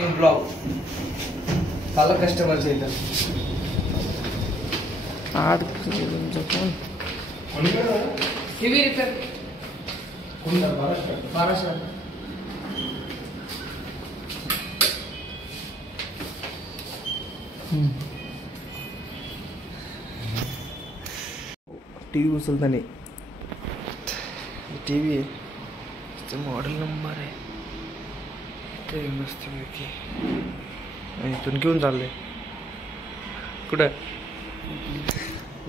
New blog चालला कस्टमरच्या इथं. TV repair 1200. TV उचलता नाही. टीव्ही आहे, मॉडेल नंबर आहे ते मस्त पैकी. इथून घेऊन चाललंय. कुठं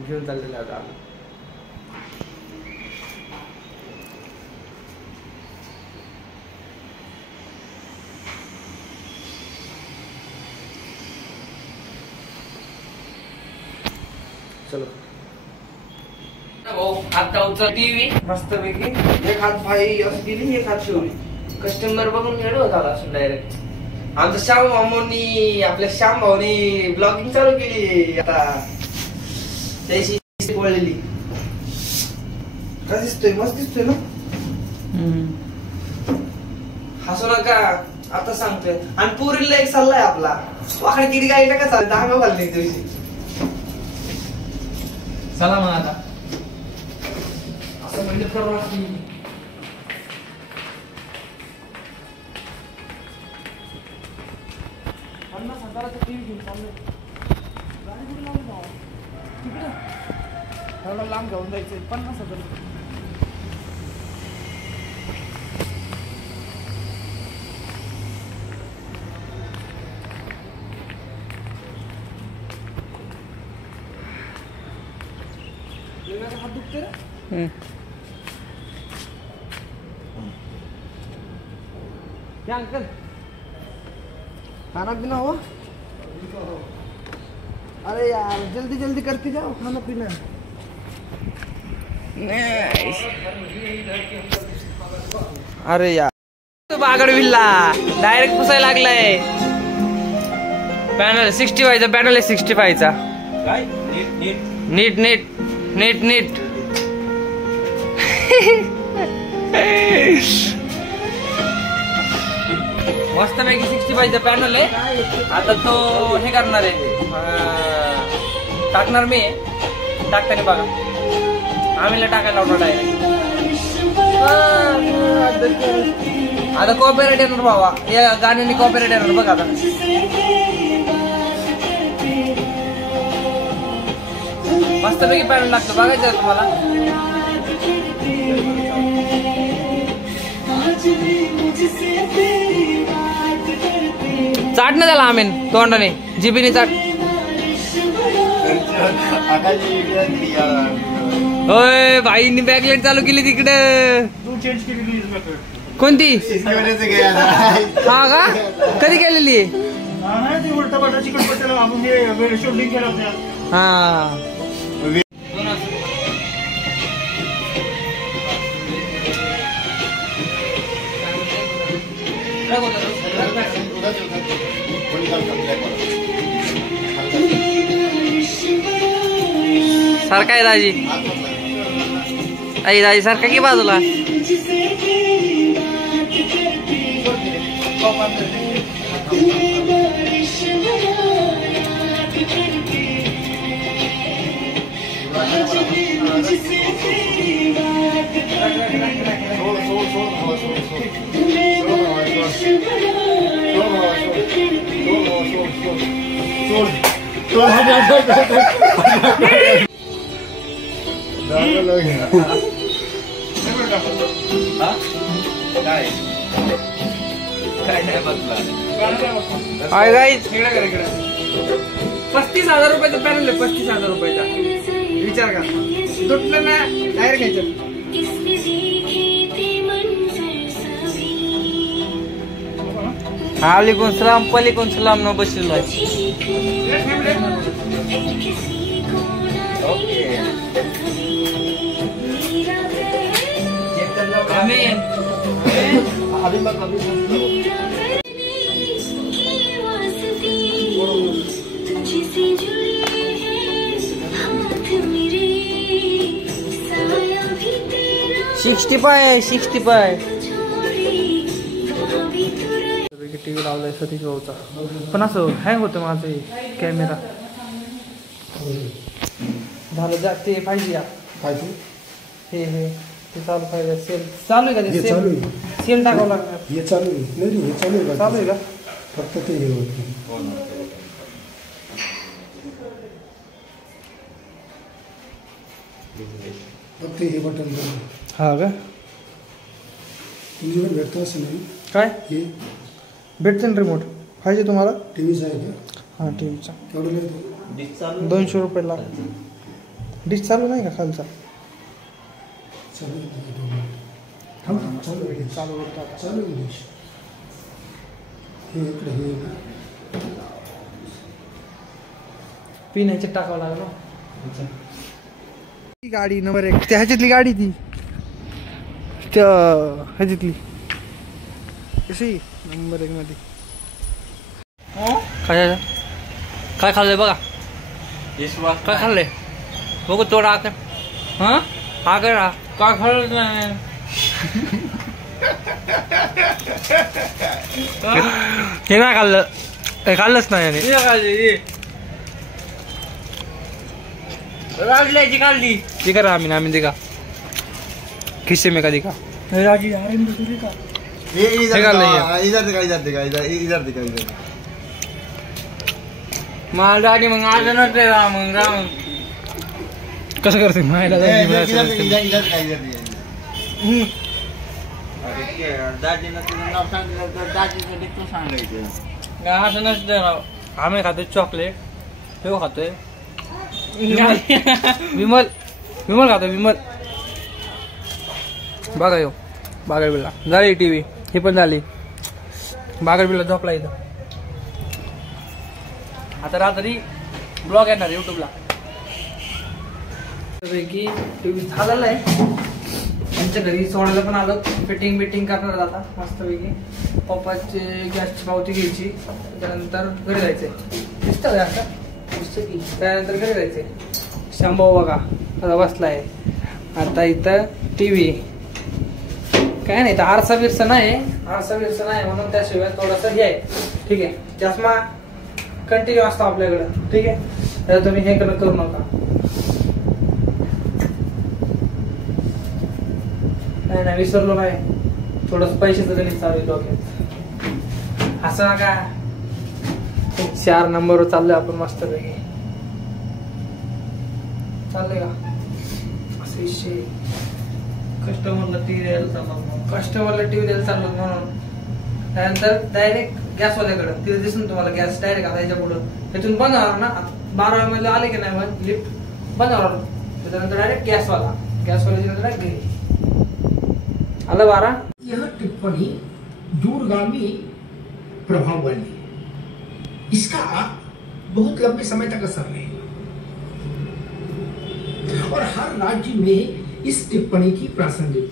घेऊन चाललेलं आता. चलो आता उचल टीव्ही मस्त पैकी. एक हात भाई असं केली, एक हात ठेवली. कस्टमर बघून वेळ होत आला असं डायरेक्ट. आमचं श्याम मामूंनी, आपल्या श्याम भाऊनी ब्लॉगिंग चालू केली आता. त्याची बोललेली का दिसतोय, मस्त दिसतोय ना. हसू नका आता सांगतोय. आणि पुरीला एक सल्ला आहे आपला, वाकडे तिडी गाडी नका चालत. दहा घालली दिवशी. चला मग आता असं म्हणजे करू लागली. लांब घेऊन जायचं 50,000 रुपये. हात दुखते ना. क्या अंकल खाना पीना हुआ? अरे यार जल्दी जल्दी करते जाओ खाना पीना. अरे यार तो बागड विल्ला डायरेक्ट पुसायला लागलाय. पॅनल 65 चा पॅनल आहे. 65 चा नीट नीट नीट नीट. मस्त पैकी 65 चा पॅनल आहे. आता तो हे करणार आहे, टाकणार मी. टाकताना बघा आम्हीला टाकायला लावणार डायरेक्ट. आता कॉपीराइट येणार बाबा, या गाण्याने कॉपीराइट येणार बघा. आता मस्त पैकी पॅनल लागतो, बघायचं आहे तुम्हाला. चाट ना त्याला आम्ही तोंडाने जिबीने चाट. होय भाईनी बॅकलाईट चालू केली तिकडे. कोणती? हा का, कधी केलेली? हा सारखा आहे दाजी. आई दाजी सारखा की बाजूला. हाय गाईज, 35,000 रुपयाचा पॅनल आहे. 35,000 रुपयाचा. विचार का तुटलं ना डायरेक्ट घ्यायचं. वालेकुम सलाम वालेकुम सलाम न बसलो आहे. टीव्ही लावलाय सतीश भाऊचा, पण असं हँग होतं माझं कॅमेरा. झालं जा ते पाहिजे या हे ते चालू पाहिजे. सेल चालू आहे का? ते सेल टाकावं लागणार. हे चालू आहे. नाही हे चालू आहे. चालू आहे का? फक्त ते हे होत नाही. फक्त हे बटन हा का? तुमच्याकडे भेटतं असं नाही काय हे भेटतं ना रिमोट पाहिजे तुम्हाला? टीव्हीचा आहे का? हां टीव्हीचा केवढं लागतं? 200 रुपये ला. डिश चालू नाही का खालचा? चालू आहे. चालू करतो आता. चालू आहे डिश. हे इकडे हे पिण्याचे टाकावं लागलं. गाडी नंबर 1 त्या ह्याच्यातली गाडी ती त्या ह्याच्यातली कशी नंबर 1 मध्ये. काय काय खाल्लंय बघा? काय खाल्लंय बघू तोडा आता. हा हा करा काय खाल्लं नाही. हे नाही खाल्लं, हे खाल्लंच नाही. राजल्याची काढली ती करा. आम्ही दिखा खिस्से में का दिखा. राजी का मला मग आज नसते मग राम कसं करते मायला असं नसतं राव. आम्ही खातोय चॉकलेट, हे खातोय विमल खातो विमल. बघा यो बागडबिल्ला झाली टीव्ही ही पण झाली. बागडबिल्ला झोपला इथं. आता रात्री ब्लॉग येणार युट्यूबला. की टीव्ही झालेला आहे. आमच्या घरी सोडायला पण आलो. फिटिंग करणार आता मस्तपैकी. पप्पाची गॅसची पावती घ्यायची, त्यानंतर घरी जायचंय. दिसतं का आता पुस्तकी? त्यानंतर घरी जायचंय. शांभाऊ बघा आता बसलाय. आता इथं टीव्ही काय नाही, आरसा बिरसा नाही म्हणून त्याशिवाय थोडस हे आहे. ठीक आहे, चष्मा कंटिन्यू असतो आपल्याकडं. ठीक आहे, तर तुम्ही हे करू नका. नाही विसरलो नाही. थोडस पैशाचं गणित चालू आहे डोक्यात. असं नका. 4 नंबरवर चाललोय आपण मस्त पैकी. चाललंय का असं विषय. कस्टमरला टीव्ही द्यायला चाललो म्हणून. त्यानंतर डायरेक्ट गॅसवाल्याकडे तिथे दिसून तुम्हाला गॅस डायरेक्ट आता याच्या पुढं त्यातून बंद होणार ना. 12 मध्ये आले की नाही मग लिफ्ट बंद होणार. त्याच्यानंतर डायरेक्ट गॅसवाल्याची डायरेक्ट गेली. आलं 12. यह टिप्पणी दूरगामी प्रभाव वाली, इसका बहुत लंबे समय तक असर रहेगा और हर राज्य में इस टिप्पणी की प्रासंगिकता